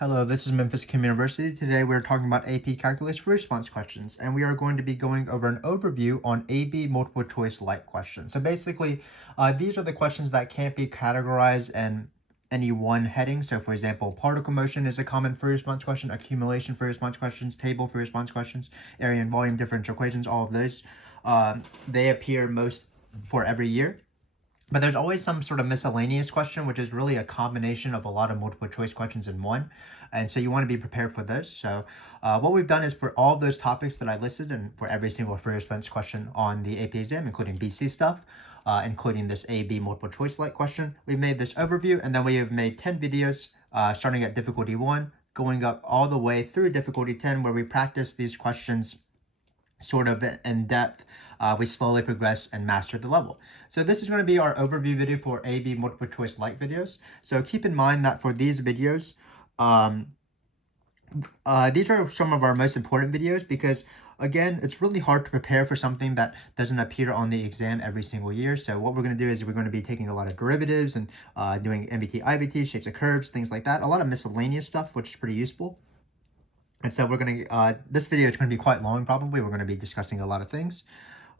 Hello, this is Memphis Community University. Today we're talking about AP Calculus Free Response questions, and we are going to be going over an overview on AB multiple choice like questions. So basically, these are the questions that can't be categorized in any one heading. So for example, particle motion is a common free response question, accumulation free response questions, table free response questions, area and volume differential equations, all of those. They appear most for every year. But there's always some sort of miscellaneous question, which is really a combination of a lot of multiple choice questions in one. And so you want to be prepared for this. So what we've done is for all of those topics that I listed and for every single free response question on the AP exam, including BC stuff, including this AB multiple choice like question, we've made this overview, and then we have made 10 videos starting at difficulty 1, going up all the way through difficulty 10, where we practice these questions sort of in depth. We slowly progress and master the level. So this is going to be our overview video for AB multiple choice like videos. So keep in mind that for these videos, these are some of our most important videos because, again, it's really hard to prepare for something that doesn't appear on the exam every single year. So what we're going to do is we're going to be taking a lot of derivatives and doing MVT, IVT, shapes of curves, things like that. A lot of miscellaneous stuff, which is pretty useful. And so we're going to, this video is going to be quite long probably. We're going to be discussing a lot of things.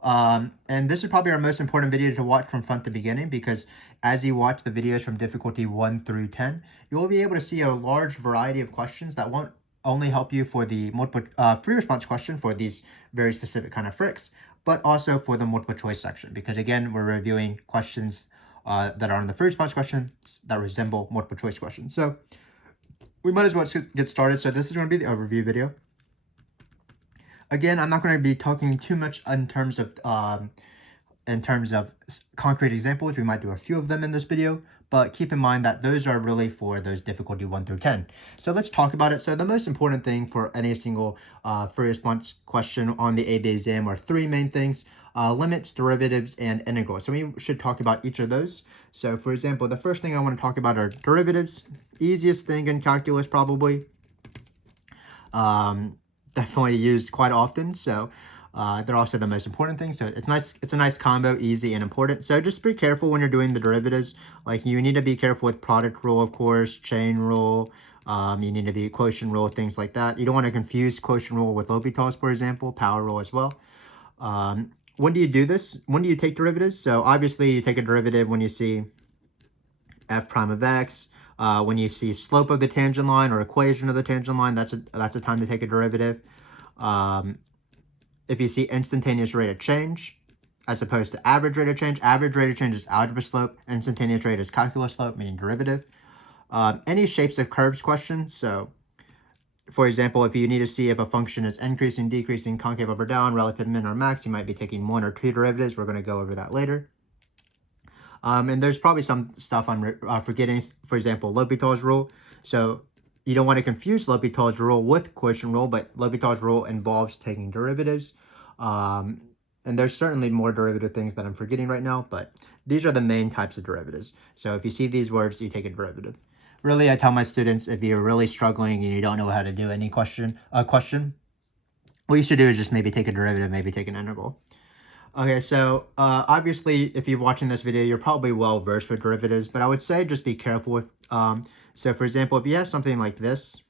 And this is probably our most important video to watch from front to beginning, because as you watch the videos from difficulty 1 through 10, you will be able to see a large variety of questions that won't only help you for the multiple free response question for these very specific kind of FRQs, but also for the multiple choice section, because again, we're reviewing questions that are on the free response questions that resemble multiple choice questions. So we might as well get started. So this is going to be the overview video. Again, I'm not going to be talking too much in terms of concrete examples. We might do a few of them in this video, but keep in mind that those are really for those difficulty 1 through 10. So let's talk about it. So the most important thing for any single free response question on the AB exam are three main things: limits, derivatives, and integrals. So we should talk about each of those. So for example, the first thing I want to talk about are derivatives. Easiest thing in calculus probably. Definitely used quite often, so they're also the most important thing. So it's nice, it's a nice combo, easy and important. So just be careful when you're doing the derivatives. Like, you need to be careful with product rule, of course, chain rule. You need to be quotient rule, things like that. You don't want to confuse quotient rule with L'Hopital's, for example, power rule as well. When do you do this? When do you take derivatives? So obviously you take a derivative when you see f prime of x. When you see slope of the tangent line or equation of the tangent line, that's a time to take a derivative. If you see instantaneous rate of change as opposed to average rate of change is algebra slope, instantaneous rate is calculus slope, meaning derivative. Any shapes of curves questions. So for example, if you need to see if a function is increasing, decreasing, concave up or down, relative min or max, you might be taking 1 or 2 derivatives. We're going to go over that later. And there's probably some stuff I'm forgetting, for example, L'Hopital's rule. So you don't want to confuse L'Hopital's rule with quotient rule, but L'Hopital's rule involves taking derivatives. And there's certainly more derivative things that I'm forgetting right now, but these are the main types of derivatives. So if you see these words, you take a derivative. Really, I tell my students, if you're really struggling and you don't know how to do any question, what you should do is just maybe take a derivative, maybe take an integral. Okay, so obviously, if you're watching this video, you're probably well versed with derivatives, but I would say just be careful with, so for example, if you have something like this,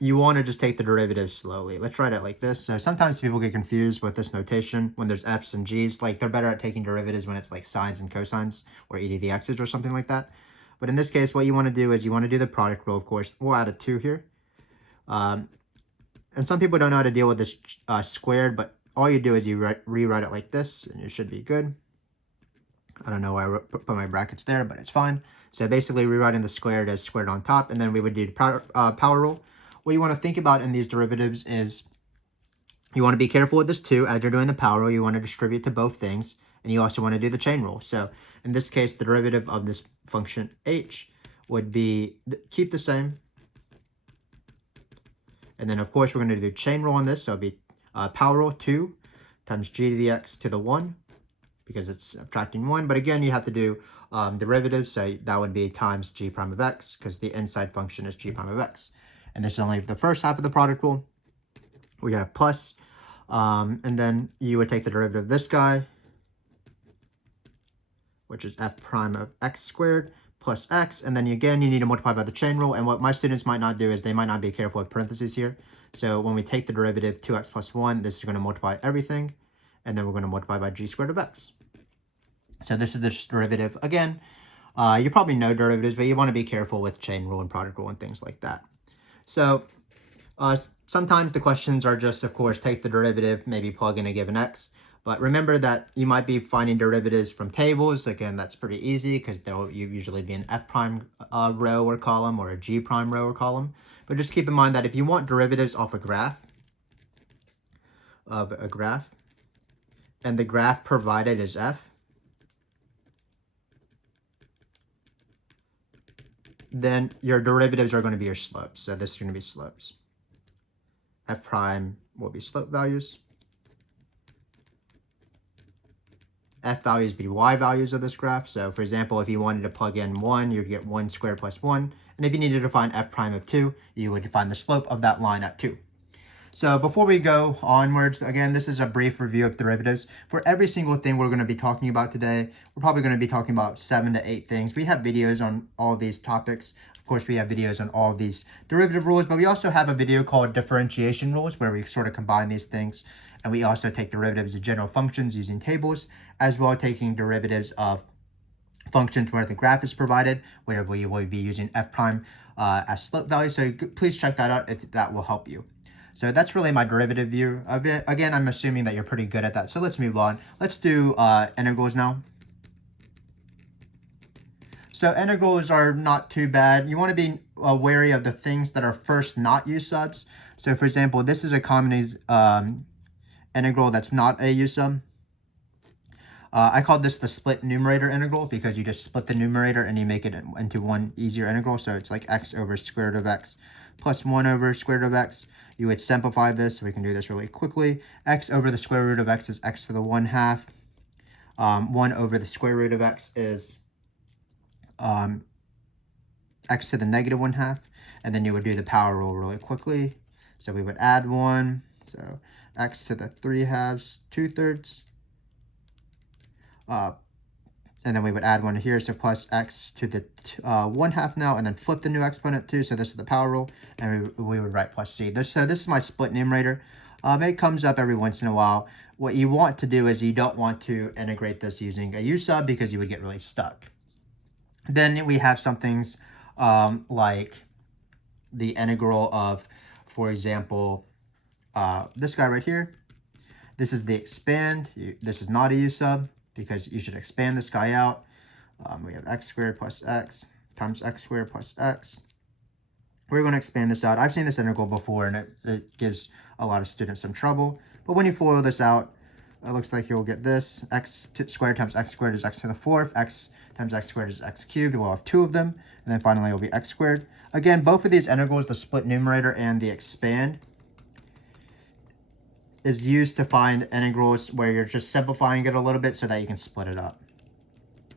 you want to just take the derivative slowly. Let's write it like this. So sometimes people get confused with this notation when there's f's and g's. Like, they're better at taking derivatives when it's like sines and cosines or e to the x's or something like that. But in this case, what you want to do is you want to do the product rule, of course. We'll add a 2 here. And some people don't know how to deal with this squared, but all you do is you rewrite it like this, and it should be good. I don't know why I put my brackets there, but it's fine. So basically, rewriting the squared as squared on top, and then we would do power rule. What you want to think about in these derivatives is you want to be careful with this too. As you're doing the power rule, you want to distribute to both things, and you also want to do the chain rule. So in this case, the derivative of this function h would be, keep the same. And then, of course, we're going to do chain rule on this, so it'll be power rule 2 times g to the x to the 1, because it's subtracting 1. But again, you have to do derivatives, so that would be times g prime of x, because the inside function is g prime of x. And this is only the first half of the product rule. We have plus, and then you would take the derivative of this guy, which is f prime of x squared, plus x, and then again, you need to multiply by the chain rule. And what my students might not do is they might not be careful with parentheses here. So when we take the derivative 2x plus 1, this is going to multiply everything, and then we're going to multiply by g squared of x. So this is the derivative. Again, you probably know derivatives, but you want to be careful with chain rule and product rule and things like that. So sometimes the questions are just, of course, take the derivative, maybe plug in a given x. But remember that you might be finding derivatives from tables. Again, that's pretty easy because they'll usually be an f prime row or column or a g prime row or column. But just keep in mind that if you want derivatives off a graph, and the graph provided is f, then your derivatives are going to be your slopes. So this is going to be slopes. F prime will be slope values. F values be y values of this graph. So for example, if you wanted to plug in 1, you'd get 1 squared plus 1. And if you needed to find f prime of 2, you would find the slope of that line at 2. So before we go onwards, again, this is a brief review of derivatives. For every single thing we're going to be talking about today, we're probably going to be talking about 7 to 8 things. We have videos on all of these topics. Of course, we have videos on all of these derivative rules, but we also have a video called differentiation rules where we sort of combine these things. And we also take derivatives of general functions using tables, as well as taking derivatives of functions where the graph is provided, where we will be using f prime as slope value. So please check that out if that will help you. So that's really my derivative view of it. Again, I'm assuming that you're pretty good at that. So let's move on. Let's do integrals now. So integrals are not too bad. You want to be wary of the things that are first not AUsubs. So for example, this is a common integral that's not AUsub. I call this the split numerator integral because you just split the numerator and you make it into one easier integral. So it's like x over square root of x plus 1 over square root of x. You would simplify this, so we can do this really quickly. X over the square root of x is x to the 1/2. 1 over the square root of x is x to the negative 1/2. And then you would do the power rule really quickly. So we would add 1. So x to the 3/2, 2/3. And then we would add 1 here, so plus x to the 1/2 now, and then flip the new exponent too. So this is the power rule, and we would write plus c. So this is my split numerator. It comes up every once in a while. What you want to do is you don't want to integrate this using AUsub because you would get really stuck. Then we have some things like the integral of, for example, this guy right here. This is the expand. This is not AUsub, because you should expand this guy out. We have x squared plus x times x squared plus x. We're going to expand this out. I've seen this integral before, and it gives a lot of students some trouble. But when you FOIL this out, it looks like you'll get this. X squared times x squared is x to the 4th. X times x squared is x cubed. We'll have 2 of them. And then finally, it will be x squared. Again, both of these integrals, the split numerator and the expand, is used to find integrals where you're just simplifying it a little bit so that you can split it up.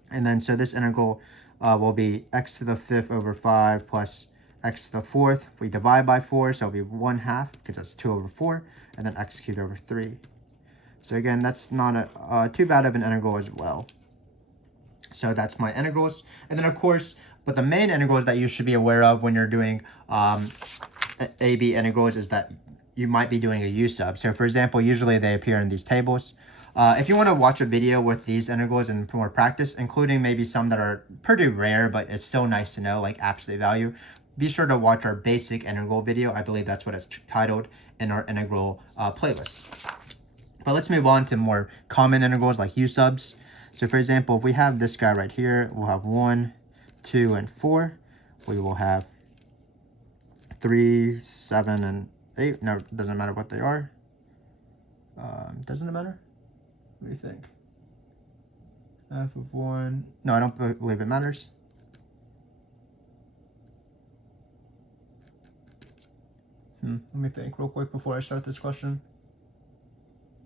And then so this integral will be x to the 5th over 5 plus x to the 4th. We divide by 4, so it'll be 1/2 because that's 2 over 4, and then x cubed over 3. So again, that's not too bad of an integral as well. So that's my integrals. And then of course, but the main integrals that you should be aware of when you're doing AB integrals is that you might be doing AUsub. So for example, usually they appear in these tables. If you want to watch a video with these integrals and more practice, including maybe some that are pretty rare, but it's still nice to know, like absolute value, be sure to watch our basic integral video. I believe that's what it's titled in our integral playlist. But let's move on to more common integrals like AUsubs. So for example, if we have this guy right here, we'll have 1, 2, and 4. We will have 3, 7, and 8. No, it doesn't matter what they are. Doesn't it matter? What do you think? F of 1. No, I don't believe it matters. Let me think real quick before I start this question.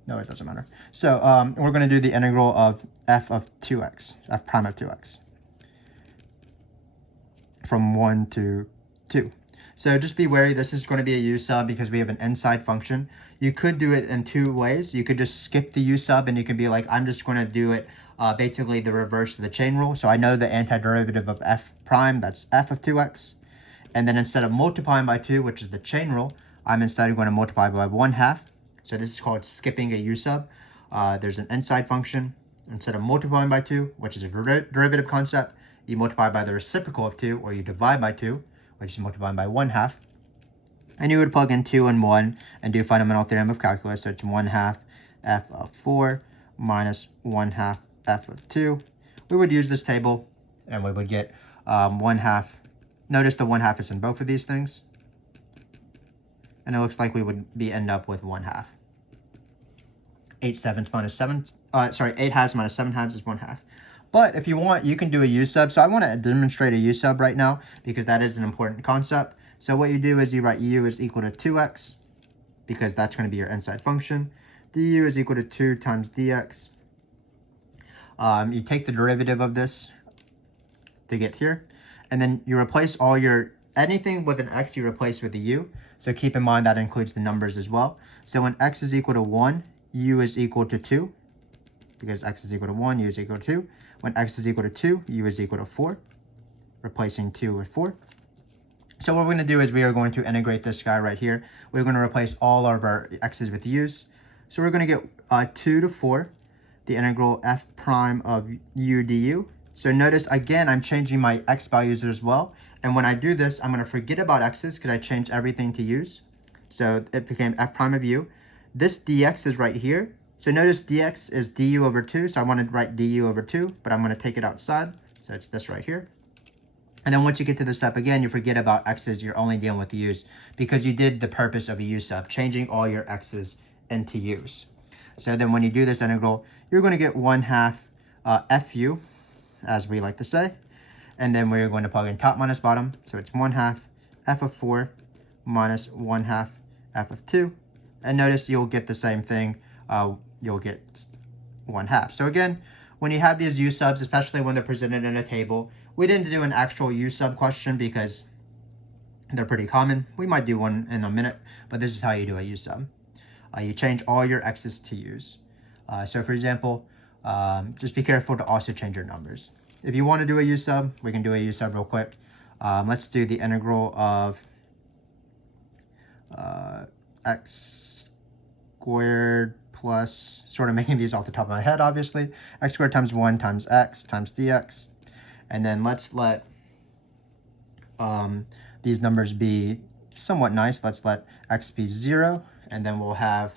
No, it doesn't matter. So we're going to do the integral of f of 2x, f prime of 2x, from 1 to 2. So just be wary, this is going to be a AUsub because we have an inside function. You could do it in 2 ways. You could just skip the AUsub and you could be like, I'm just going to do it basically the reverse of the chain rule. So I know the antiderivative of f prime, that's f of 2x. And then instead of multiplying by 2, which is the chain rule, I'm instead going to multiply by 1/2. So this is called skipping a u-sub. There's an inside function. Instead of multiplying by 2, which is a derivative concept, you multiply by the reciprocal of 2, or you divide by 2, which is multiplying by 1/2. And you would plug in 2 and 1 and do fundamental theorem of calculus. So it's 1/2 f of 4 minus 1/2 f of 2. We would use this table, and we would get 1/2. Notice the 1/2 is in both of these things. And it looks like we would end up with 1/2. 8 sevenths minus 7, 8 halves minus 7 halves is 1/2. But if you want, you can do a u-sub. So I want to demonstrate a u-sub right now because that is an important concept. So what you do is you write u is equal to 2x because that's going to be your inside function. du is equal to 2 times dx. You take the derivative of this to get here. And then you replace all your, anything with an x you replace with a u. So keep in mind that includes the numbers as well. So when x is equal to 1, u is equal to 2. Because x is equal to 1, u is equal to 2. When x is equal to 2, u is equal to 4. Replacing 2 with 4. So what we're going to do is we are going to integrate this guy right here. We're going to replace all of our x's with u's. So we're going to get 2 to 4, the integral f prime of u du. So notice, again, I'm changing my x values as well. And when I do this, I'm going to forget about x's because I changed everything to u's. So it became f prime of u. This dx is right here. So notice dx is du over 2. So I want to write du over 2, but I'm going to take it outside. So it's this right here. And then once you get to this step again, you forget about x's. You're only dealing with u's because you did the purpose of a u-sub, changing all your x's into u's. So then when you do this integral, you're going to get 1/2 fu, as we like to say. And then we're going to plug in top minus bottom. So it's 1/2 f of 4 minus 1/2 f of 2. And notice you'll get the same thing. You'll get 1/2. So again, when you have these u-subs, especially when they're presented in a table, we didn't do an actual u-sub question because they're pretty common. We might do one in a minute, but this is how you do a u-sub. You change all your x's to u's. So for example, just be careful to also change your numbers. If you want to do a u-sub, we can do a u-sub real quick. Let's do the integral of x squared plus, sort of making these off the top of my head, obviously, x squared times 1 times x times dx. And then let's let these numbers be somewhat nice. Let's let x be 0, and then we'll have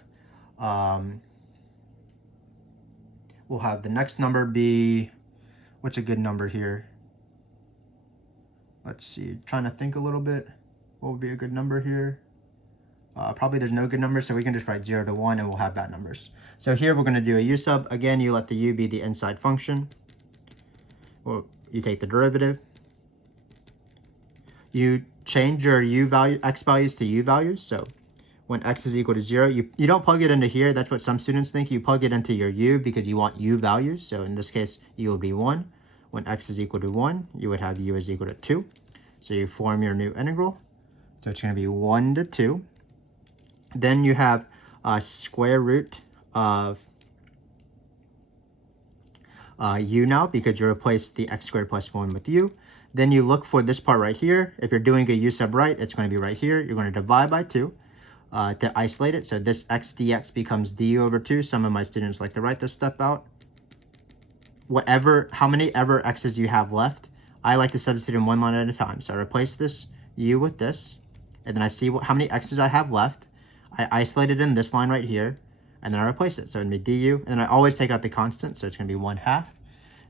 the next number be, what's a good number here? Let's see, trying to think a little bit. What would be a good number here? Probably there's no good number, so we can just write 0 to 1 and we'll have bad numbers. So here we're going to do a u-sub. Again, you let the u be the inside function. Well, you take the derivative. You change your u value, x values to u values. So when x is equal to 0, you don't plug it into here. That's what some students think. You plug it into your u because you want u values. So in this case, u will be 1. When x is equal to 1, you would have u is equal to 2. So you form your new integral. So it's going to be 1 to 2. Then you have a square root of u now because you replaced the x squared plus 1 with u. Then you look for this part right here. If you're doing a u-sub right, it's going to be right here. You're going to divide by 2 to isolate it. So this x dx becomes du over 2. Some of my students like to write this step out. How many ever x's you have left, I like to substitute in one line at a time. So I replace this u with this, and then I see how many x's I have left. I isolate it in this line right here, and then I replace it. So it's going to be du, and I always take out the constant, so it's going to be 1/2.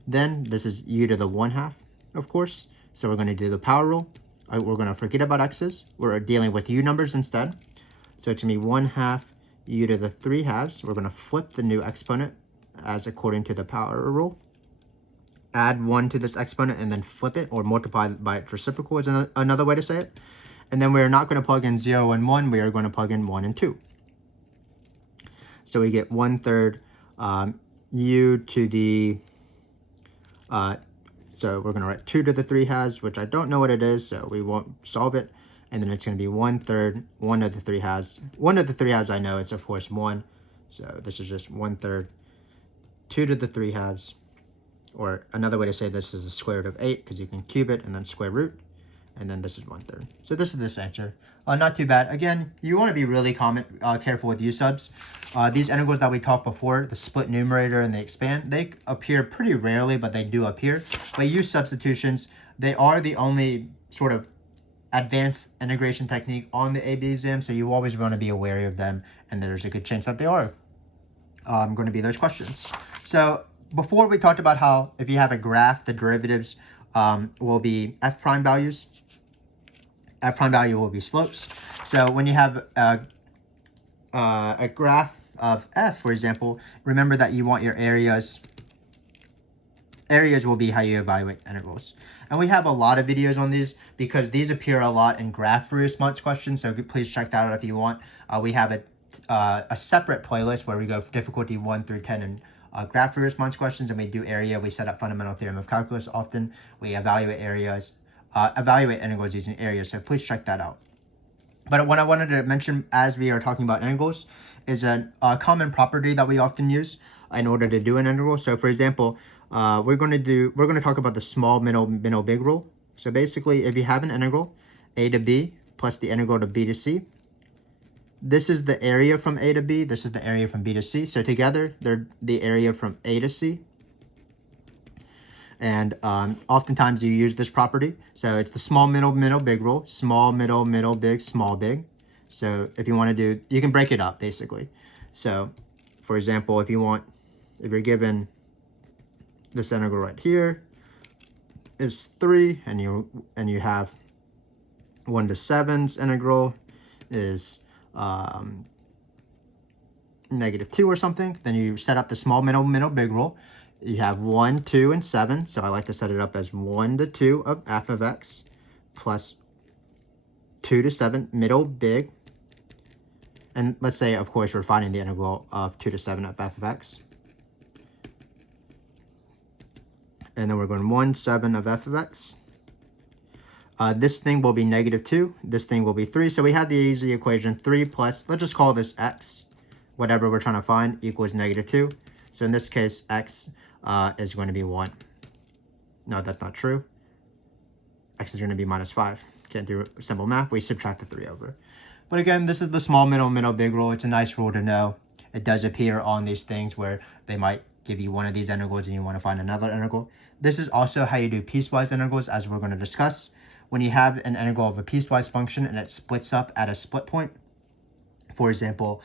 Then this is u to the 1/2, of course. So we're going to do the power rule. We're going to forget about x's. We're dealing with u numbers instead. So it's going to be 1/2 u to the 3/2. We're going to flip the new exponent as according to the power rule. Add 1 to this exponent and then flip it, or multiply by its reciprocal is another way to say it. And then we're not going to plug in 0 and 1. We are going to plug in 1 and 2. So we get 1/3 u to the, so we're going to write 2 to the 3/2, which I don't know what it is, so we won't solve it. And then it's going to be 1/3, 1 to the 3/2. 1 to the 3/2 I know, it's of course 1. So this is just 1/3, 2 to the 3/2. or another way to say this is the square root of 8, because you can cube it and then square root, and then this is 1/3. So this is this answer. Not too bad. Again, you want to be really careful with AUsubs. These integrals that we talked before, the split numerator and the expand, they appear pretty rarely, but they do appear. But use substitutions. They are the only sort of advanced integration technique on the AB exam, so you always want to be aware of them, and there's a good chance that they are going to be those questions. So before we talked about how if you have a graph, the derivatives will be f prime values. F prime value will be slopes. So when you have a graph of f, for example, remember that you want your areas. Areas will be how you evaluate integrals. And we have a lot of videos on these because these appear a lot in graph response questions. So please check that out if you want. We have a separate playlist where we go difficulty 1 through 10 in graph response questions, and we do area. We set up fundamental theorem of calculus often. We evaluate areas, evaluate integrals using areas. So please check that out. But what I wanted to mention as we are talking about integrals is a common property that we often use in order to do an integral. So for example, we're going to talk about the small middle big rule. So basically, if you have an integral a to b plus the integral to b to c, this is the area from a to b, this is the area from b to c. So together, they're the area from a to c. And oftentimes you use this property. So it's the small middle big rule, small middle big, small big. So if you want to do, you can break it up basically. So for example, if you're given this integral right here is 3, and you have 1 to 7's integral is -2 or something, then you set up the small middle big rule. You have 1, 2, and 7, so I like to set it up as 1 to 2 of f of x plus 2 to 7 middle big. And let's say, of course, we're finding the integral of 2 to 7 of f of x. And then we're going 1, 7 of f of x. This thing will be -2. This thing will be 3. So we have the easy equation 3 plus, let's just call this x, whatever we're trying to find, equals -2. So in this case, x is going to be 1. No, that's not true. X is going to be -5. Can't do simple math. We subtract the 3 over. But again, this is the small middle big rule. It's a nice rule to know. It does appear on these things where they might give you one of these integrals and you want to find another integral. This is also how you do piecewise integrals, as we're going to discuss. When you have an integral of a piecewise function and it splits up at a split point, for example,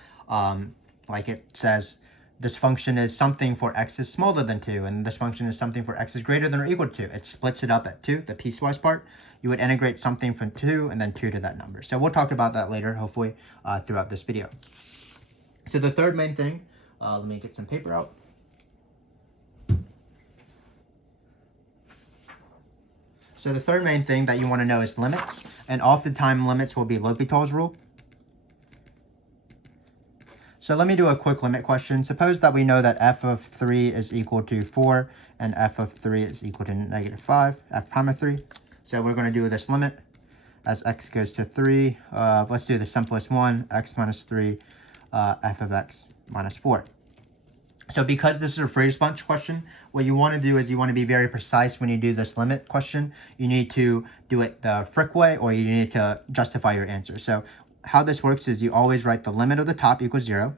like it says, this function is something for x is smaller than 2, and this function is something for x is greater than or equal to 2. It splits it up at 2, the piecewise part. You would integrate something from 2 and then 2 to that number. So we'll talk about that later, hopefully, throughout this video. So the third main thing, let me get some paper out. So the third main thing that you want to know is limits, and oftentimes limits will be L'Hopital's rule. So let me do a quick limit question. Suppose that we know that f of 3 is equal to 4 and f of 3 is equal to -5, f prime of 3. So we're going to do this limit as x goes to 3. Let's do the simplest one, x minus 3, f of x minus 4. So because this is a free response question, what you want to do is you want to be very precise when you do this limit question. You need to do it the Frick way, or you need to justify your answer. So how this works is you always write the limit of the top equals 0.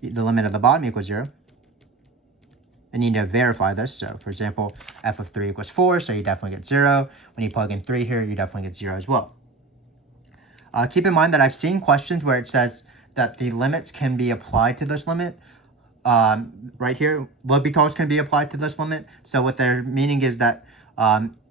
The limit of the bottom equals 0. And you need to verify this. So for example, f of 3 equals 4, so you definitely get 0. When you plug in 3 here, you definitely get 0 as well. Keep in mind that I've seen questions where it says that the limits can be applied to this limit. Right here, L'Hopital's can be applied to this limit. So what they're meaning is that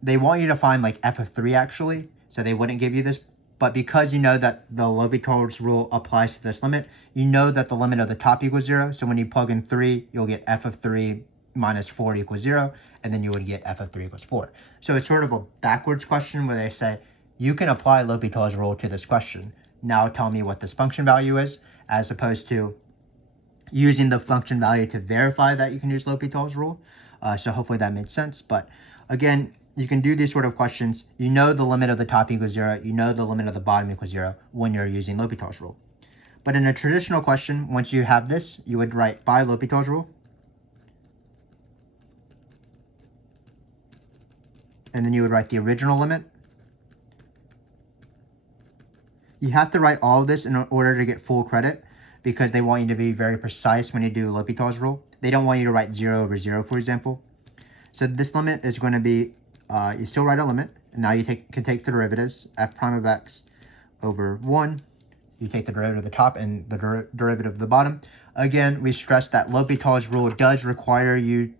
they want you to find like f of 3 actually. So they wouldn't give you this. But because you know that the L'Hopital's rule applies to this limit, you know that the limit of the top equals 0. So when you plug in 3, you'll get f of 3 minus 4 equals 0. And then you would get f of 3 equals 4. So it's sort of a backwards question where they say, you can apply L'Hopital's rule to this question. Now tell me what this function value is, as opposed to using the function value to verify that you can use L'Hopital's rule. So hopefully that made sense. But again, you can do these sort of questions. You know the limit of the top equals 0. You know the limit of the bottom equals 0 when you're using L'Hopital's rule. But in a traditional question, once you have this, you would write by L'Hopital's rule. And then you would write the original limit. You have to write all of this in order to get full credit because they want you to be very precise when you do L'Hopital's rule. They don't want you to write 0 over 0, for example. So this limit is going to be, you still write a limit, and now you can take the derivatives, f prime of x over 1. You take the derivative of the top and the derivative of the bottom. Again, we stress that L'Hopital's rule does require you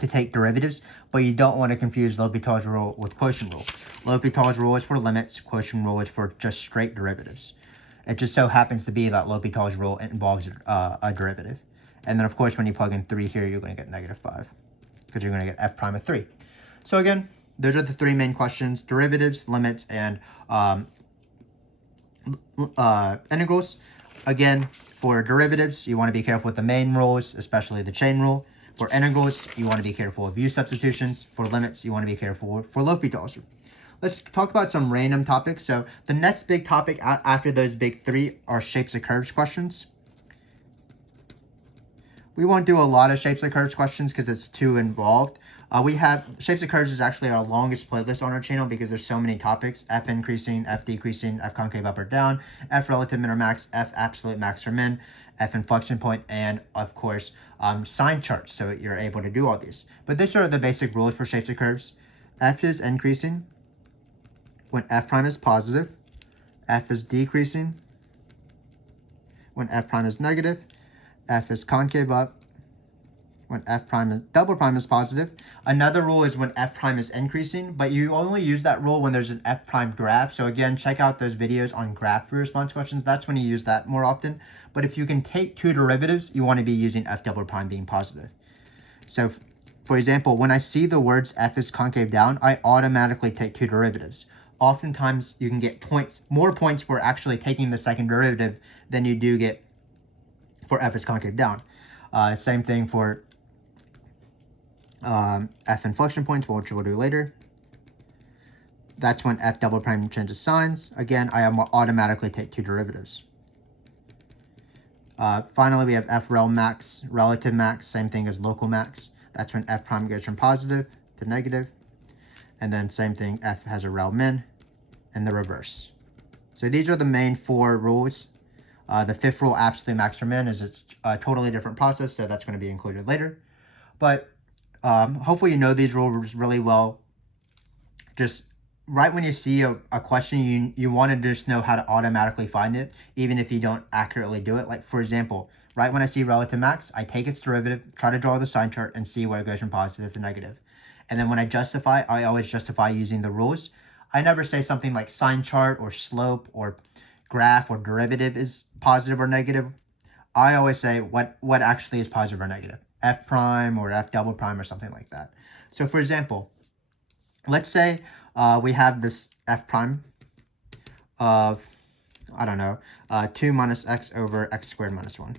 to take derivatives, but you don't want to confuse L'Hopital's rule with quotient rule. L'Hopital's rule is for limits, quotient rule is for just straight derivatives. It just so happens to be that L'Hopital's rule involves a derivative. And then, of course, when you plug in 3 here, you're going to get -5 because you're going to get f prime of 3. So again, those are the three main questions: derivatives, limits, and integrals. Again, for derivatives, you want to be careful with the main rules, especially the chain rule. For integrals, you want to be careful of U substitutions. For limits, you want to be careful for L'Hopital's rule. Let's talk about some random topics. So the next big topic after those big three are shapes of curves questions. We won't do a lot of shapes of curves questions because it's too involved. We have shapes of curves is actually our longest playlist on our channel because there's so many topics: f increasing, f decreasing, f concave up or down, f relative min or max, f absolute max or min, f inflection point, and of course sign charts, so you're able to do all these. But these are the basic rules for shapes of curves. F is increasing when f prime is positive, f is decreasing when f prime is negative, f is concave up when f prime is double prime is positive. Another rule is when f prime is increasing, but you only use that rule when there's an f prime graph. So again, check out those videos on graph free response questions. That's when you use that more often. But if you can take two derivatives, you want to be using f double prime being positive. So for example, when I see the words f is concave down, I automatically take two derivatives. Oftentimes you can get points, more points for actually taking the second derivative than you do get for f is concave down. Same thing for f inflection points, which we'll do later. That's when f double prime changes signs. Again, I automatically take two derivatives. Finally, we have f rel max, relative max, same thing as local max. That's when f prime goes from positive to negative. And then same thing, f has a rel min, and the reverse. So these are the main four rules. The fifth rule, absolute max or min, is it's a totally different process, so that's going to be included later. But hopefully you know these rules really well. Just right when you see a question, you want to just know how to automatically find it, even if you don't accurately do it. Like for example, right when I see relative max, I take its derivative, try to draw the sign chart, and see where it goes from positive to negative. And then when I justify, I always justify using the rules. I never say something like sign chart or slope or graph or derivative is positive or negative. I always say what actually is positive or negative. F prime or f double prime or something like that. So for example, let's say we have this f prime of, I don't know, 2 minus x over x squared minus 1.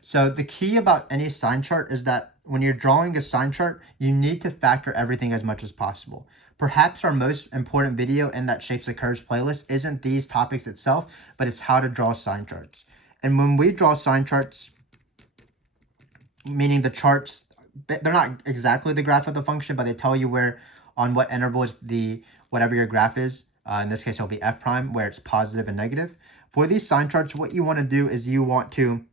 So the key about any sign chart is that when you're drawing a sign chart, you need to factor everything as much as possible. Perhaps our most important video in that Shapes of Curves playlist isn't these topics itself, but it's how to draw sign charts. And when we draw sign charts, meaning the charts, they're not exactly the graph of the function, but they tell you where, on what intervals whatever your graph is, in this case it'll be f prime, where it's positive and negative. For these sign charts, what you want to do is you want to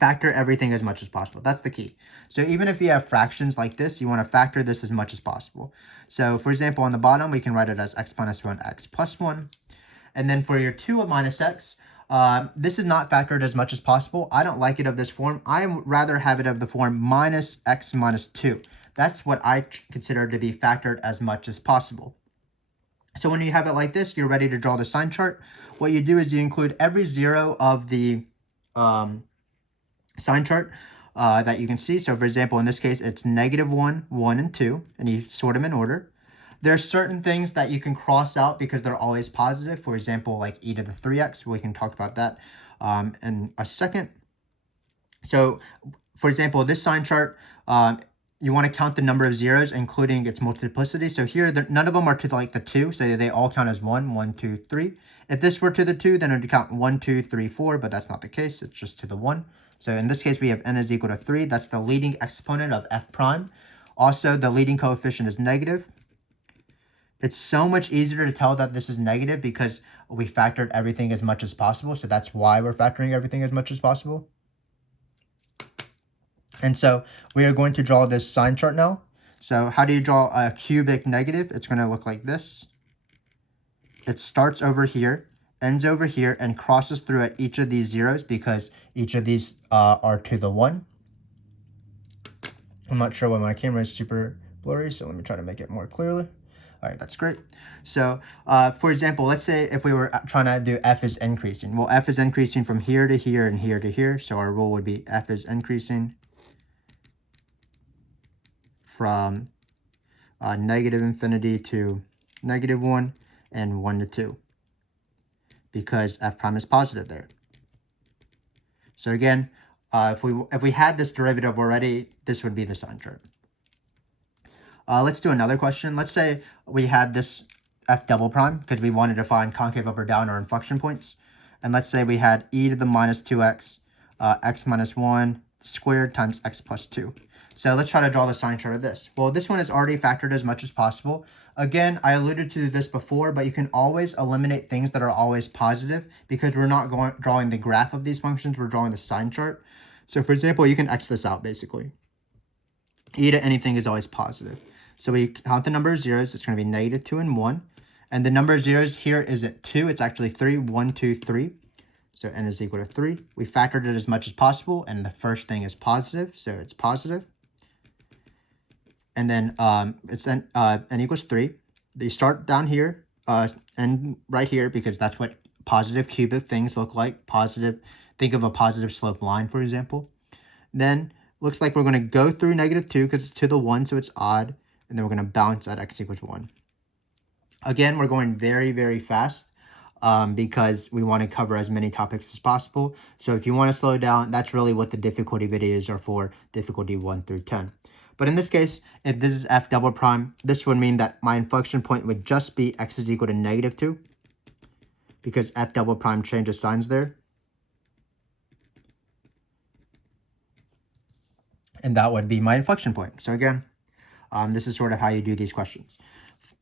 factor everything as much as possible. That's the key. So even if you have fractions like this, you want to factor this as much as possible. So for example, on the bottom, we can write it as x minus 1, x plus 1. And then for your 2 minus x, this is not factored as much as possible. I don't like it of this form. I rather have it of the form minus x minus 2. That's what I consider to be factored as much as possible. So when you have it like this, you're ready to draw the sign chart. What you do is you include every zero of the sign chart that you can see. So for example, in this case, it's -1, 1, and 2, and you sort them in order. There are certain things that you can cross out because they're always positive. For example, like e to the 3x. We can talk about that in a second. So for example, this sign chart, you want to count the number of zeros, including its multiplicity. So here, none of them are to like the 2, so they all count as 1, 1, 2, 3. If this were to the 2, then it would count 1, 2, 3, 4, but that's not the case. It's just to the 1. So in this case, we have n is equal to 3. That's the leading exponent of f prime. Also, the leading coefficient is negative. It's so much easier to tell that this is negative because we factored everything as much as possible. So that's why we're factoring everything as much as possible. And so we are going to draw this sign chart now. So how do you draw a cubic negative? It's going to look like this. It starts over here, ends over here, and crosses through at each of these zeros because each of these are to the 1. I'm not sure why my camera is super blurry, so let me try to make it more clearly. All right, that's great. So, for example, let's say if we were trying to do f is increasing. Well, f is increasing from here to here and here to here. So our rule would be f is increasing from negative infinity to negative 1 and 1 to 2 because f prime is positive there. So again, if we had this derivative already, this would be the sign chart. Let's do another question. Let's say we had this f double prime because we wanted to find concave up or down or inflection points. And let's say we had e to the minus 2x, x minus 1 squared times x plus 2. So let's try to draw the sign chart of this. Well, this one is already factored as much as possible. Again, I alluded to this before, but you can always eliminate things that are always positive because we're not drawing the graph of these functions, we're drawing the sign chart. So for example, you can X this out basically. E to anything is always positive. So we count the number of zeros, it's going to be negative 2 and 1. And the number of zeros here is at 2, it's actually 3, 1, 2, 3. So n is equal to 3. We factored it as much as possible, and the first thing is positive, so it's positive. And then it's n equals 3. You start down here and right here because that's what positive cubic things look like. Positive, think of a positive slope line, for example. Then looks like we're going to go through negative 2 because it's to the 1, so it's odd. And then we're going to bounce at x equals 1. Again, we're going very, very fast because we want to cover as many topics as possible. So if you want to slow down, that's really what the difficulty videos are for, difficulty 1 through 10. But in this case, if this is f double prime, this would mean that my inflection point would just be x is equal to negative 2 because f double prime changes signs there. And that would be my inflection point. So again, this is sort of how you do these questions.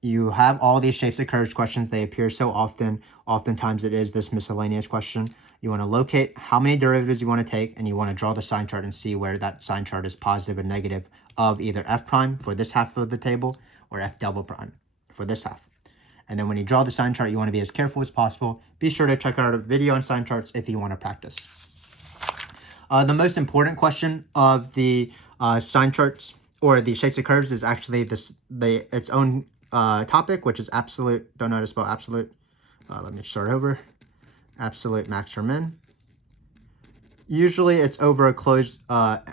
You have all these shapes of curves questions. They appear so often. Oftentimes it is this miscellaneous question. You want to locate how many derivatives you want to take, and you want to draw the sign chart and see where that sign chart is positive or negative of either f prime for this half of the table or f double prime for this half. And then when you draw the sign chart, you want to be as careful as possible. Be sure to check out our video on sign charts if you want to practice. The most important question of the sign charts or the shapes of curves is actually its own topic, which is absolute. Don't know how to spell absolute. Let me start over. Absolute max or min. Usually it's over a closed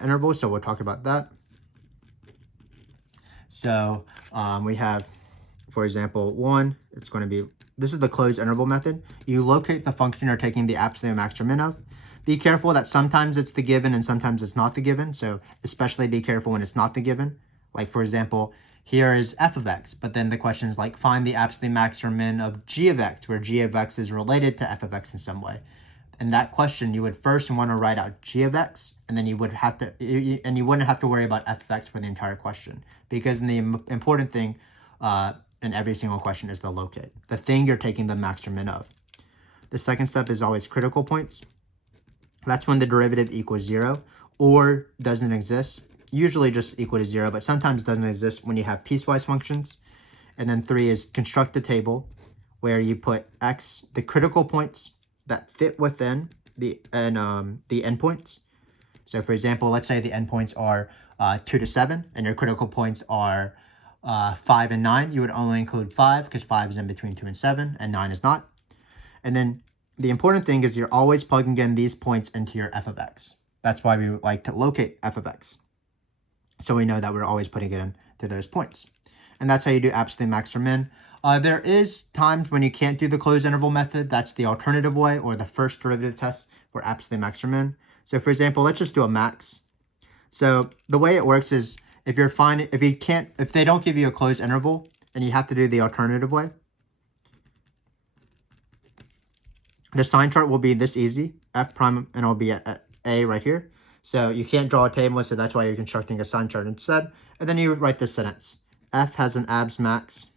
interval, so we'll talk about that. So we have, for example, 1, it's going to be, this is the closed interval method. You locate the function you're taking the absolute max or min of. Be careful that sometimes it's the given and sometimes it's not the given. So especially be careful when it's not the given. Like for example, here is f of x, but then the question is like find the absolute max or min of g of x, where g of x is related to f of x in some way. In that question, you would first want to write out g of x, and then you would have to, and you wouldn't have to worry about f of x for the entire question, because the important thing in every single question is the locate, the thing you're taking the max or min of. The second step is always critical points. That's when the derivative equals 0 or doesn't exist. Usually just equal to 0, but sometimes doesn't exist when you have piecewise functions. And then 3 is construct a table where you put x, the critical points that fit within the endpoints. So for example, let's say the endpoints are 2 to 7 and your critical points are 5 and 9. You would only include 5 because 5 is in between 2 and 7 and 9 is not. And then the important thing is you're always plugging in these points into your f of x. That's why we like to locate f of x. So we know that we're always putting it into those points. And that's how you do absolute max or min. There is times when you can't do the closed interval method. That's the alternative way, or the first derivative test for absolute max or min. So for example, let's just do a max. So the way it works is if they don't give you a closed interval and you have to do the alternative way, the sign chart will be this easy, f prime, and it'll be at A right here. So you can't draw a table, so that's why you're constructing a sign chart instead. And then you write this sentence. F has an abs max.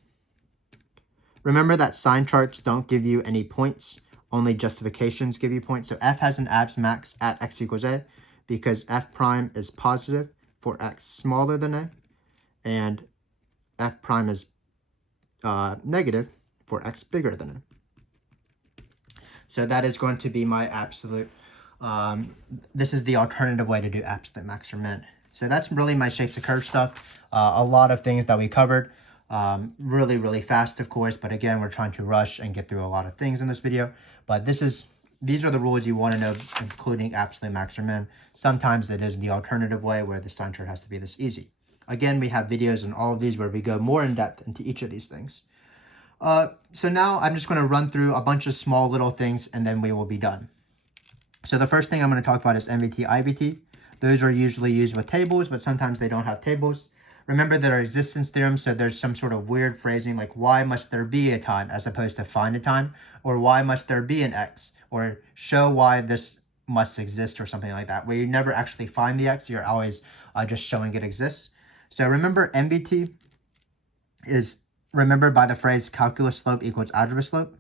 Remember that sign charts don't give you any points, only justifications give you points. So F has an abs max at x equals A because F prime is positive for x smaller than A, and F prime is negative for x bigger than A. So that is going to be my absolute, this is the alternative way to do absolute max or min. So that's really my shapes of curves stuff. A lot of things that we covered. Really, really fast, of course, but again, we're trying to rush and get through a lot of things in this video. But these are the rules you want to know, including absolute max or min. Sometimes it is the alternative way where the sign chart has to be this easy. Again, we have videos on all of these where we go more in depth into each of these things. So now I'm just going to run through a bunch of small little things and then we will be done. So the first thing I'm going to talk about is MVT, IVT. Those are usually used with tables, but sometimes they don't have tables. Remember there are existence theorems, so there's some sort of weird phrasing like why must there be a time as opposed to find a time, or why must there be an x, or show why this must exist or something like that, where you never actually find the x, you're always just showing it exists. So remember MVT is remembered by the phrase calculus slope equals algebra slope.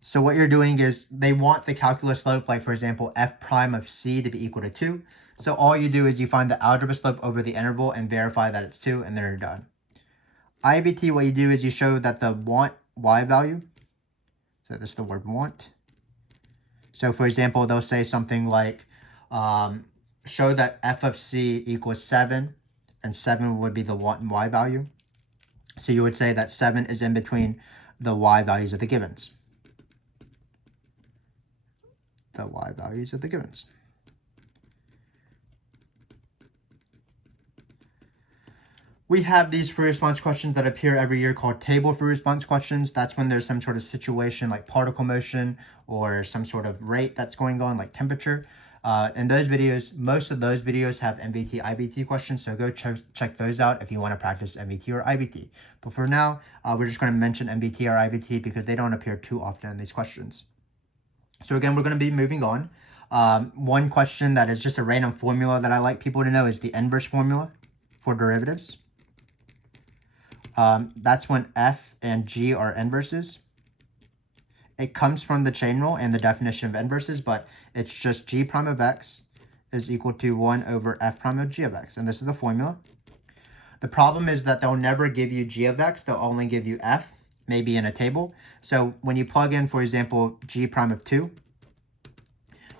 So what you're doing is they want the calculus slope, like for example, f prime of c to be equal to 2. So all you do is you find the algebra slope over the interval and verify that it's 2, and then you're done. IVT, what you do is you show that the want y value, so this is the word want. So for example, they'll say something like, show that f of c equals 7, and 7 would be the want and y value. So you would say that 7 is in between the y values of the givens. The y values of the givens. We have these free response questions that appear every year called table free response questions. That's when there's some sort of situation like particle motion or some sort of rate that's going on like temperature. In those videos, most of those videos have MVT, IVT questions, so go check those out if you want to practice MVT or IVT. But for now, we're just going to mention MVT or IVT because they don't appear too often in these questions. So again, we're going to be moving on. One question that is just a random formula that I like people to know is the inverse formula for derivatives. That's when f and g are inverses. It comes from the chain rule and the definition of inverses, but it's just g prime of x is equal to 1 over f prime of g of x. And this is the formula. The problem is that they'll never give you g of x. They'll only give you f, maybe in a table. So when you plug in, for example, g prime of 2,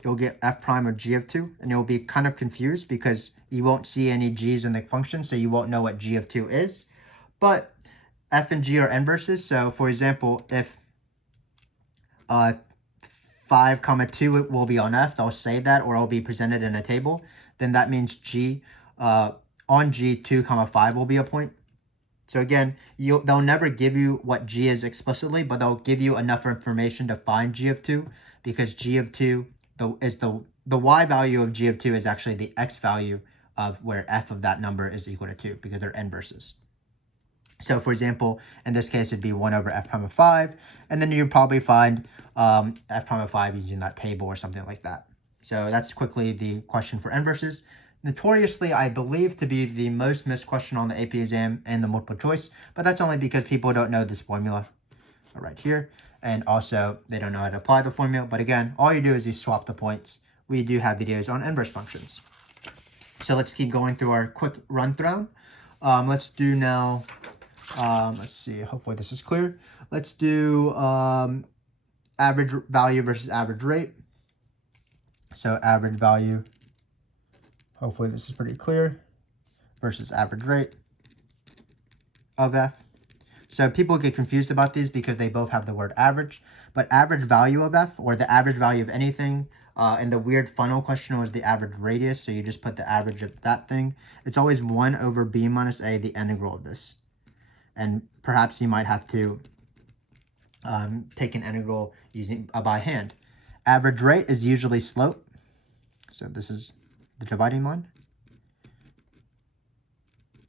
you'll get f prime of g of 2, and you'll be kind of confused because you won't see any g's in the function, so you won't know what g of 2 is. But f and g are inverses, so for example, if 5, 2 will be on f, they'll say that, or it'll be presented in a table, then that means g, on g, 2, 5 will be a point. So again, they'll never give you what g is explicitly, but they'll give you enough information to find g of 2, because g of 2 is the y value of g of 2 is actually the x value of where f of that number is equal to 2, because they're inverses. So for example, in this case, it'd be 1 over f prime of 5, and then you'd probably find f prime of 5 using that table or something like that. So that's quickly the question for inverses. Notoriously, I believe to be the most missed question on the AP exam and the multiple choice, but that's only because people don't know this formula right here, and also they don't know how to apply the formula. But again, all you do is you swap the points. We do have videos on inverse functions. So let's keep going through our quick run through. Let's do now, let's see, hopefully this is clear. Let's do average value versus average rate. So average value, hopefully this is pretty clear, versus average rate of f. So people get confused about these because they both have the word average, but average value of f, or the average value of anything, in the weird funnel question was the average radius, so you just put the average of that thing. It's always 1 over b minus a, the integral of this. And perhaps you might have to take an integral using by hand. Average rate is usually slope. So this is the dividing line.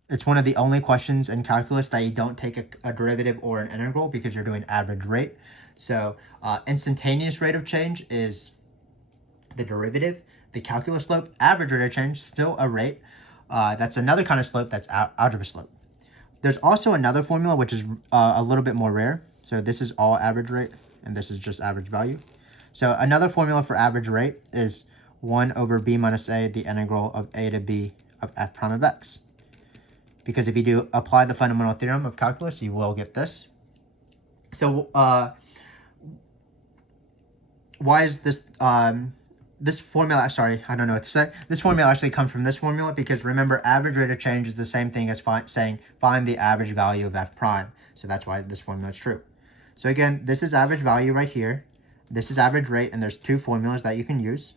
It's one of the only questions in calculus that you don't take a derivative or an integral because you're doing average rate. So instantaneous rate of change is the derivative. The calculus slope, average rate of change, still a rate. That's another kind of slope, that's algebra slope. There's also another formula which is a little bit more rare. So this is all average rate, and this is just average value. So another formula for average rate is 1 over b minus a, the integral of a to b of f prime of x. Because if you do apply the fundamental theorem of calculus, you will get this. So why is this, this formula, sorry, I don't know what to say. This formula actually comes from this formula because remember, average rate of change is the same thing as saying find the average value of f prime. So that's why this formula is true. So again, this is average value right here. This is average rate, and there's two formulas that you can use.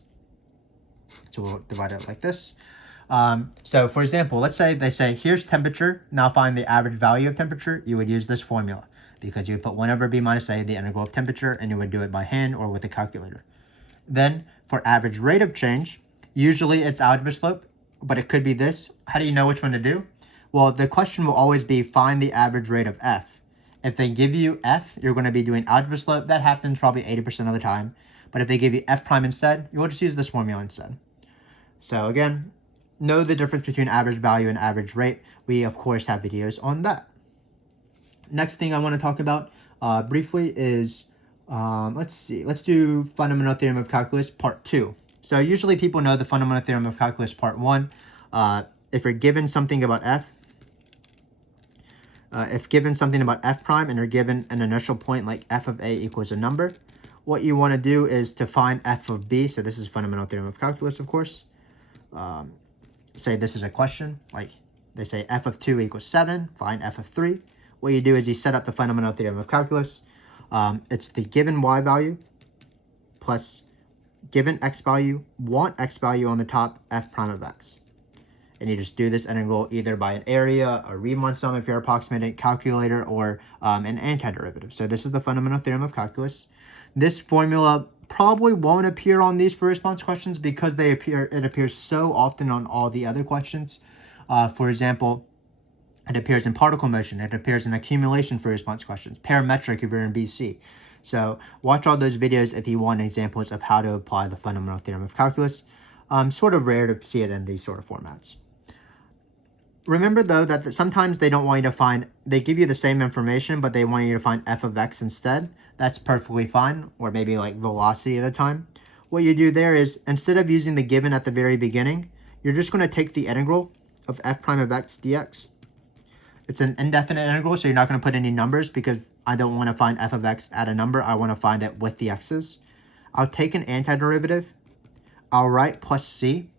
So we'll divide it like this. So for example, let's say they say, here's temperature, now find the average value of temperature. You would use this formula because you would put 1 over b minus a, the integral of temperature, and you would do it by hand or with a calculator. Then for average rate of change, usually it's algebra slope, but it could be this. How do you know which one to do? Well, the question will always be find the average rate of f. If they give you f, you're going to be doing algebra slope. That happens probably 80% of the time. But if they give you f prime instead, you'll just use this formula instead. So again, know the difference between average value and average rate. We, of course, have videos on that. Next thing I want to talk about briefly is, let's do fundamental theorem of calculus part 2. So usually people know the fundamental theorem of calculus part 1. If you're given something about f, if given something about f prime and you're given an initial point like f of a equals a number, what you want to do is to find f of b. So this is fundamental theorem of calculus, of course. Say this is a question, like they say f of 2 equals 7, find f of 3. What you do is you set up the fundamental theorem of calculus. It's the given y value plus given x value, want x value on the top, f prime of x. And you just do this integral either by an area, a Riemann sum if you're approximating calculator, or an antiderivative. So this is the fundamental theorem of calculus. This formula probably won't appear on these free response questions because it appears so often on all the other questions. For example, it appears in particle motion. It appears in accumulation free response questions, parametric if you're in BC. So watch all those videos if you want examples of how to apply the fundamental theorem of calculus. Sort of rare to see it in these sort of formats. Remember though that sometimes they don't want you to find, they give you the same information, but they want you to find f of x instead. That's perfectly fine, or maybe like velocity at a time. What you do there is, instead of using the given at the very beginning, you're just going to take the integral of f prime of x dx. It's an indefinite integral, so you're not going to put any numbers because I don't want to find f of x at a number. I want to find it with the x's. I'll take an antiderivative. I'll write plus c.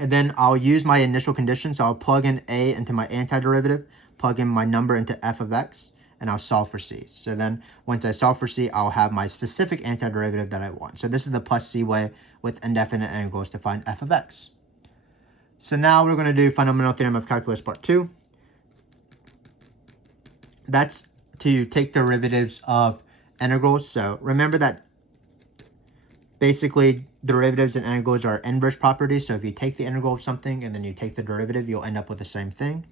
And then I'll use my initial condition. So I'll plug in a into my antiderivative, plug in my number into f of x, and I'll solve for c. So then once I solve for c, I'll have my specific antiderivative that I want. So this is the plus c way with indefinite integrals to find f of x. So now we're going to do fundamental theorem of calculus part 2. That's to take derivatives of integrals. So remember that basically derivatives and integrals are inverse properties. So if you take the integral of something and then you take the derivative, you'll end up with the same thing.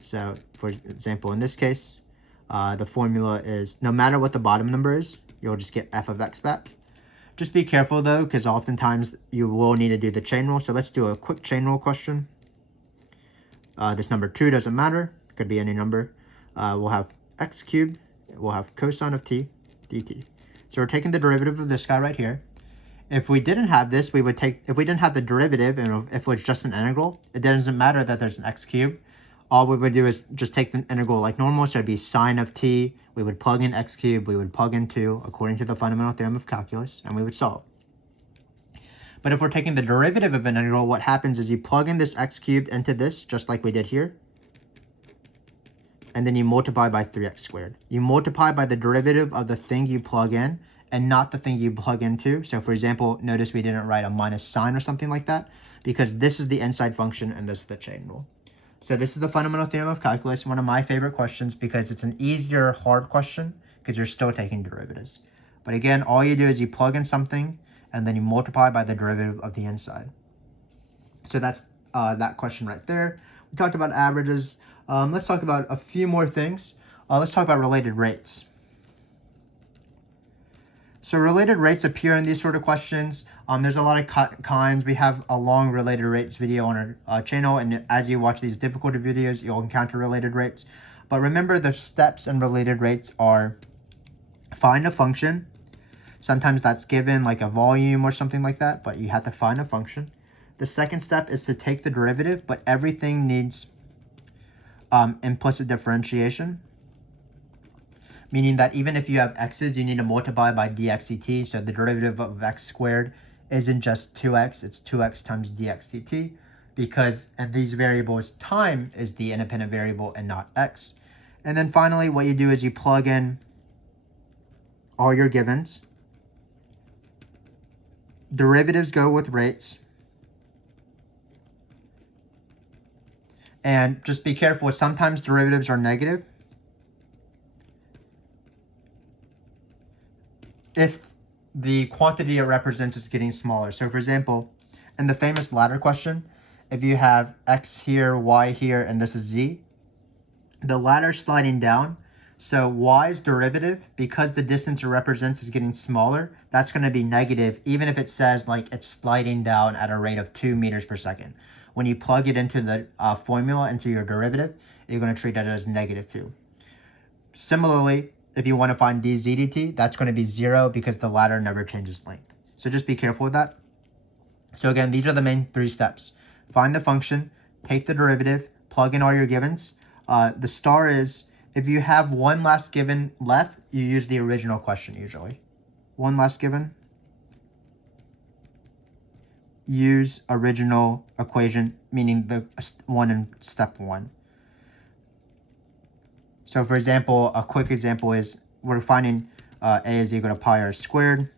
So for example, in this case, the formula is no matter what the bottom number is, you'll just get f of x back. Just be careful though, because oftentimes you will need to do the chain rule. So let's do a quick chain rule question. This number 2 doesn't matter. It could be any number. We'll have x cubed. We'll have cosine of t dt. So we're taking the derivative of this guy right here. If we didn't have this, we would take, if we didn't have the derivative, and if it was just an integral, it doesn't matter that there's an x cubed. All we would do is just take the integral like normal, so it'd be sine of t. We would plug in x cubed, we would plug in 2, according to the fundamental theorem of calculus, and we would solve. But if we're taking the derivative of an integral, what happens is you plug in this x cubed into this, just like we did here, and then you multiply by 3x squared. You multiply by the derivative of the thing you plug in, and not the thing you plug into. So for example, notice we didn't write a minus sign or something like that, because this is the inside function and this is the chain rule. So this is the fundamental theorem of calculus, one of my favorite questions because it's an easier hard question because you're still taking derivatives. But again, all you do is you plug in something and then you multiply by the derivative of the inside. So that's that question right there. We talked about averages. Let's talk about a few more things. Let's talk about related rates. So related rates appear in these sort of questions. There's a lot of kinds. We have a long related rates video on our channel, and as you watch these difficulty videos, you'll encounter related rates. But remember, the steps in related rates are find a function. Sometimes that's given like a volume or something like that, but you have to find a function. The second step is to take the derivative, but everything needs implicit differentiation, meaning that even if you have x's, you need to multiply by dx dt. So the derivative of x squared isn't just 2x, it's 2x times dx dt, because in these variables, time is the independent variable and not x. And then finally, what you do is you plug in all your givens. Derivatives go with rates. And just be careful, sometimes derivatives are negative if the quantity it represents is getting smaller. So for example, in the famous ladder question, if you have x here, y here, and this is z, the ladder sliding down, so y's derivative, because the distance it represents is getting smaller, that's going to be negative, even if it says like it's sliding down at a rate of 2 meters per second. When you plug it into the formula, into your derivative, you're going to treat it as negative 2. Similarly, if you want to find dz dt, that's going to be 0 because the ladder never changes length. So just be careful with that. So again, these are the main 3 steps. Find the function, take the derivative, plug in all your givens. The star is, if you have one last given left, you use the original question usually. One last given, use original equation, meaning the one in step 1. So for example, a quick example is we're finding a is equal to pi r squared.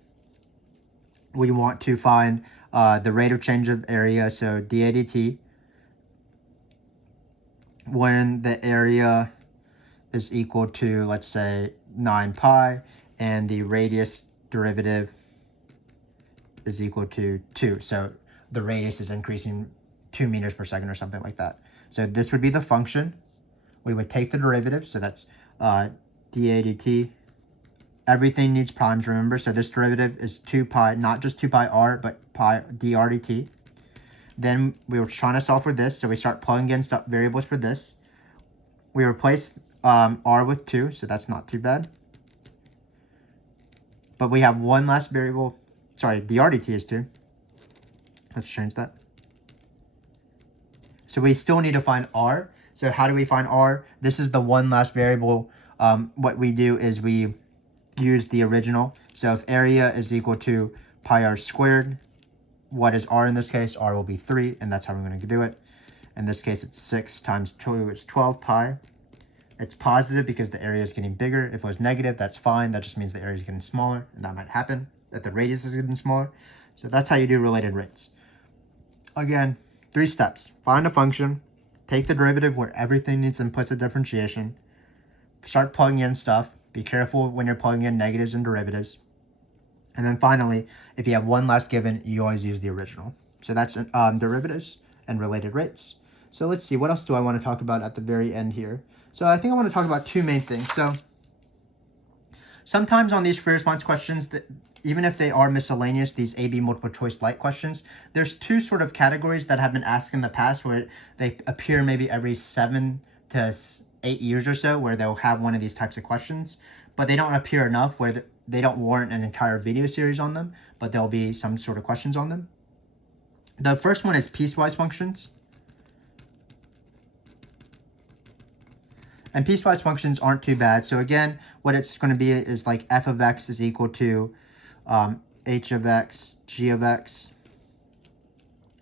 We want to find the rate of change of area, so dA dt, when the area is equal to, let's say, 9 pi, and the radius derivative is equal to 2. So the radius is increasing 2 meters per second or something like that. So this would be the function. We would take the derivative, so that's dA dt. Everything needs primes, remember, so this derivative is 2 pi, not just 2 pi r, but pi dr dt. Then we were trying to solve for this, so we start plugging in variables for this. We replace r with 2, so that's not too bad. But we have one last variable, sorry, dr dt is 2. Let's change that. So we still need to find r. So how do we find r? This is the one last variable. What we do is we use the original. So if area is equal to pi r squared, what is r in this case? R will be 3, and that's how we're going to do it. In this case, it's 6 times 2 is 12 pi. It's positive because the area is getting bigger. If it was negative, that's fine. That just means the area is getting smaller, and that might happen if the radius is getting smaller. So that's how you do related rates. Again, 3 steps. Find a function, take the derivative where everything needs implicit differentiation, start plugging in stuff. Be careful when you're plugging in negatives and derivatives. And then finally, if you have one last given, you always use the original. So that's derivatives and related rates. So let's see, what else do I want to talk about at the very end here? So I think I want to talk about 2 main things. So sometimes on these free response questions, even if they are miscellaneous, these AB multiple choice light questions, there's 2 sort of categories that have been asked in the past where they appear maybe every 7 to 8 years or so, where they'll have one of these types of questions, but they don't appear enough where they don't warrant an entire video series on them, but there'll be some sort of questions on them. The first one is piecewise functions. And piecewise functions aren't too bad. So again, what it's going to be is like f of x is equal to h of x, g of x,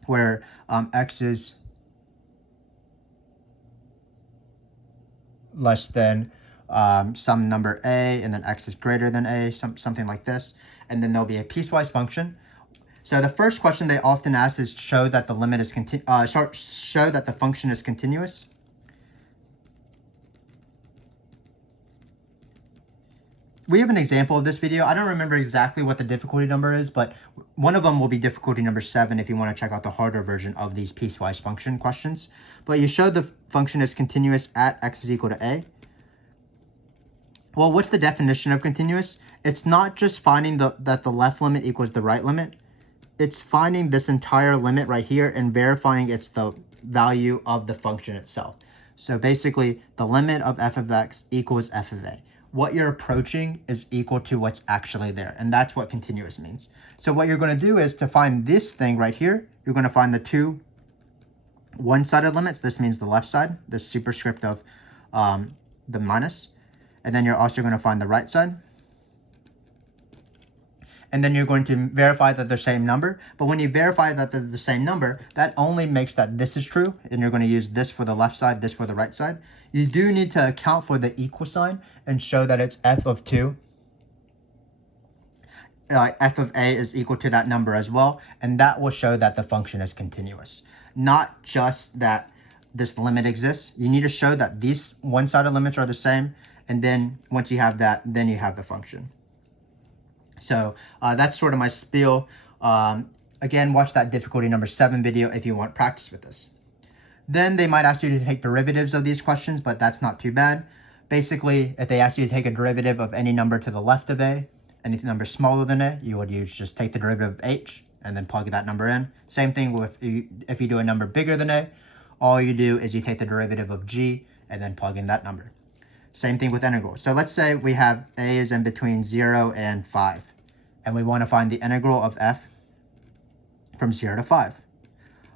where x is less than some number a, and then x is greater than a, something like this. And then there'll be a piecewise function. So the first question they often ask is show that the limit is show that the function is continuous. we have an example of this video. I don't remember exactly what the difficulty number is, but one of them will be difficulty number 7 if you want to check out the harder version of these piecewise function questions. But you show the function is continuous at x is equal to a. Well, what's the definition of continuous? It's not just finding that the left limit equals the right limit. It's finding this entire limit right here and verifying it's the value of the function itself. So basically, the limit of f of x equals f of a. What you're approaching is equal to what's actually there, and that's what continuous means. So what you're going to do is to find this thing right here, you're going to find the two one-sided limits. This means the left side, this superscript of the minus. And then you're also going to find the right side. And then you're going to verify that they're the same number. But when you verify that they're the same number, that only makes that this is true. And you're going to use this for the left side, this for the right side. You do need to account for the equal sign and show that it's f of 2. F of a is equal to that number as well. And that will show that the function is continuous. Not just that this limit exists. You need to show that these one-sided limits are the same. And then once you have that, then you have the function. So that's sort of my spiel. Again, watch that difficulty number 7 video if you want practice with this. Then they might ask you to take derivatives of these questions, but that's not too bad. Basically, if they ask you to take a derivative of any number to the left of a, any number smaller than a, you would use just take the derivative of h and then plug that number in. Same thing with if you do a number bigger than a, all you do is you take the derivative of g and then plug in that number. Same thing with integrals. So let's say we have a is in between 0 and 5, and we want to find the integral of f from 0 to 5.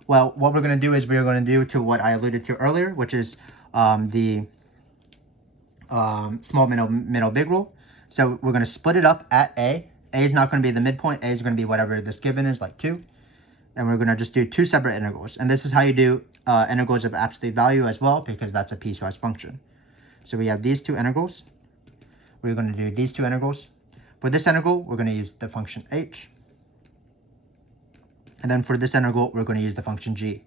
Well, what we're going to do is we're going to do to what I alluded to earlier, which is the small middle big rule. So we're going to split it up at a. A is not going to be the midpoint. A is going to be whatever this given is, like 2. And we're going to just do 2 separate integrals. And this is how you do integrals of absolute value as well, because that's a piecewise function. So we have these 2 integrals. We're going to do these 2 integrals. For this integral, we're going to use the function h. And then for this integral, we're going to use the function g.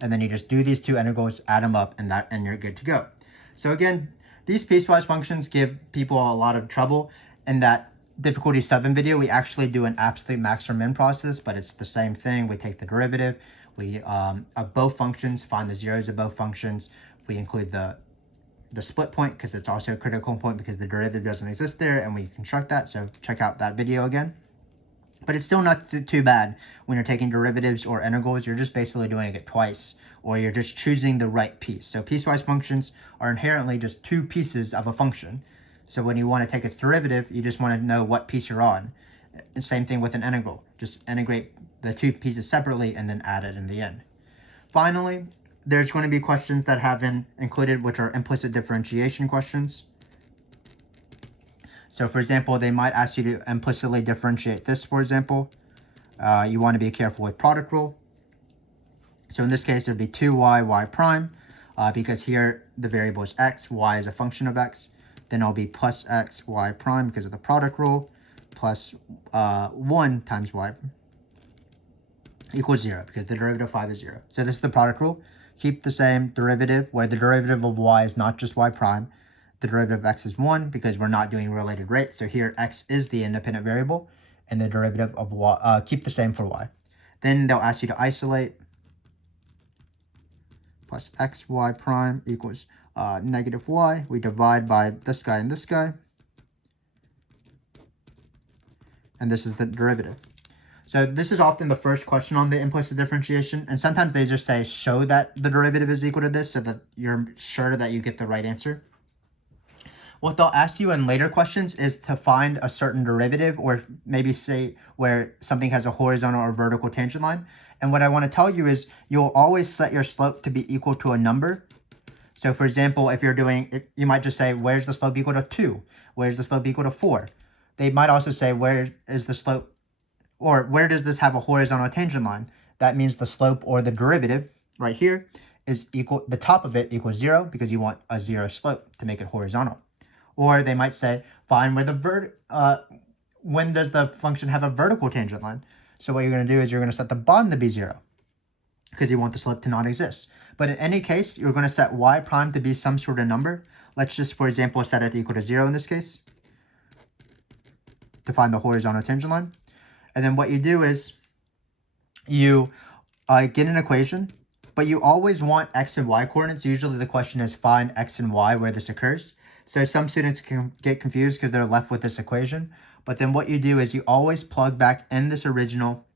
And then you just do these 2 integrals, add them up, and you're good to go. So again, these piecewise functions give people a lot of trouble. In that difficulty 7 video, we actually do an absolute max or min process, but it's the same thing. We take the derivative. We of both functions, find the zeros of both functions. We include the split point because it's also a critical point because the derivative doesn't exist there, and we construct that. So check out that video again. But it's still not too bad when you're taking derivatives or integrals. You're just basically doing it twice, or you're just choosing the right piece. So piecewise functions are inherently just 2 pieces of a function. So when you want to take its derivative, you just want to know what piece you're on. And same thing with an integral. Just integrate the 2 pieces separately and then add it in the end. Finally, there's going to be questions that have been included, which are implicit differentiation questions. So for example, they might ask you to implicitly differentiate this, for example. You want to be careful with product rule. So in this case, it would be 2y, y prime, because here the variable is x, y is a function of x. Then it'll be plus x, y prime because of the product rule, plus 1 times y equals 0 because the derivative of 5 is 0. So this is the product rule. Keep the same derivative where the derivative of y is not just y prime. The derivative of x is 1 because we're not doing related rates. So here x is the independent variable, and the derivative of y, keep the same for y. Then they'll ask you to isolate plus x y prime equals negative y. We divide by this guy and this guy. And this is the derivative. So this is often the first question on the implicit differentiation. And sometimes they just say show that the derivative is equal to this so that you're sure that you get the right answer. What they'll ask you in later questions is to find a certain derivative, or maybe say where something has a horizontal or vertical tangent line. And what I want to tell you is you'll always set your slope to be equal to a number. So for example, if you're doing, you might just say, where's the slope equal to 2? Where's the slope equal to 4? They might also say, where is the slope, or where does this have a horizontal tangent line? That means the slope or the derivative right here is equal, the top of it equals 0 because you want a 0 slope to make it horizontal. Or they might say, find where when does the function have a vertical tangent line? So what you're going to do is you're going to set the bottom to be 0 because you want the slope to not exist. But in any case, you're going to set y prime to be some sort of number. Let's just, for example, set it equal to 0 in this case to find the horizontal tangent line. And then what you do is you get an equation, but you always want x and y coordinates. Usually the question is find x and y where this occurs. So some students can get confused because they're left with this equation. But then what you do is you always plug back in this original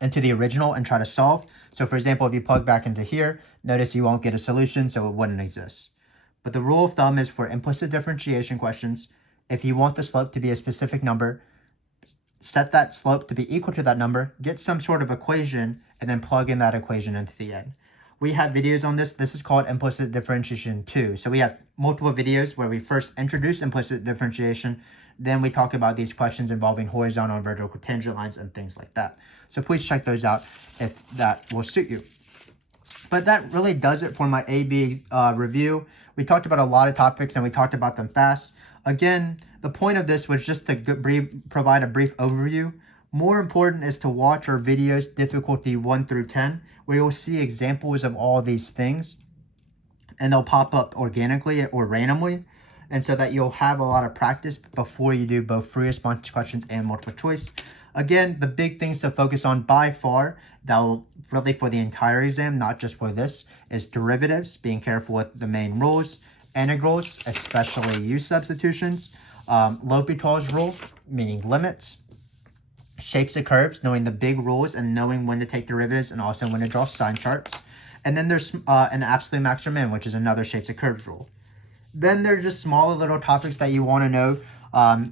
into the original and try to solve. So for example, if you plug back into here, notice you won't get a solution, so it wouldn't exist. But the rule of thumb is for implicit differentiation questions, if you want the slope to be a specific number, set that slope to be equal to that number, get some sort of equation, and then plug in that equation into the end. We have videos on this. This is called Implicit Differentiation 2. So we have multiple videos where we first introduce implicit differentiation, then we talk about these questions involving horizontal and vertical tangent lines and things like that. So please check those out if that will suit you. But that really does it for my AB review. We talked about a lot of topics and we talked about them fast. Again, the point of this was just to provide a brief overview. More important is to watch our videos, difficulty 1 through 10, where you'll see examples of all these things, and they'll pop up organically or randomly, and so that you'll have a lot of practice before you do both free response questions and multiple choice. Again, the big things to focus on by far, that will really for the entire exam, not just for this, is derivatives, being careful with the main rules, integrals, especially U substitutions, L'Hopital's rule, meaning limits, shapes of curves, knowing the big rules and knowing when to take derivatives and also when to draw sign charts. And then there's an absolute max or min, which is another shapes of curves rule. Then there's just smaller little topics that you want to know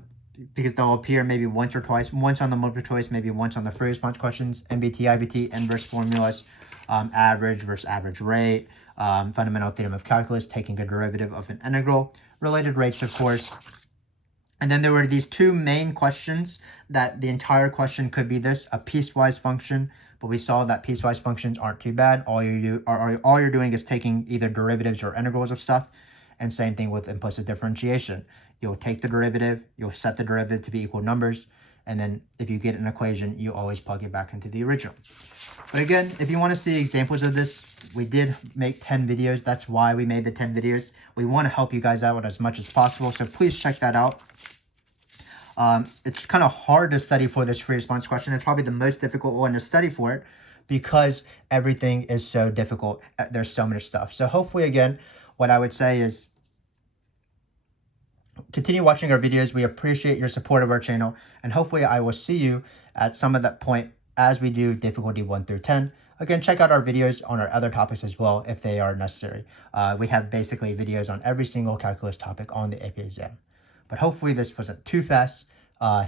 because they'll appear maybe once or twice, once on the multiple choice, maybe once on the free response questions, MBT, IBT, inverse formulas, average versus average rate, fundamental theorem of calculus, taking a derivative of an integral, related rates, of course. And then there were these two main questions that the entire question could be this, a piecewise function, but we saw that piecewise functions aren't too bad. All you're doing is taking either derivatives or integrals of stuff. And same thing with implicit differentiation. You'll take the derivative, you'll set the derivative to be equal numbers, and then if you get an equation, you always plug it back into the original. But again, if you want to see examples of this, we did make 10 videos. That's why we made the 10 videos. We want to help you guys out as much as possible, so please check that out. It's kind of hard to study for this free response question. It's probably the most difficult one to study for it because everything is so difficult. There's so much stuff. So hopefully, again, what I would say is continue watching our videos. We appreciate your support of our channel, and hopefully I will see you at some of that point as we do difficulty 1 through 10. Again, check out our videos on our other topics as well if they are necessary. We have basically videos on every single calculus topic on the AP exam. But hopefully this wasn't too fast.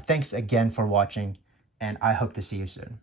Thanks again for watching, and I hope to see you soon.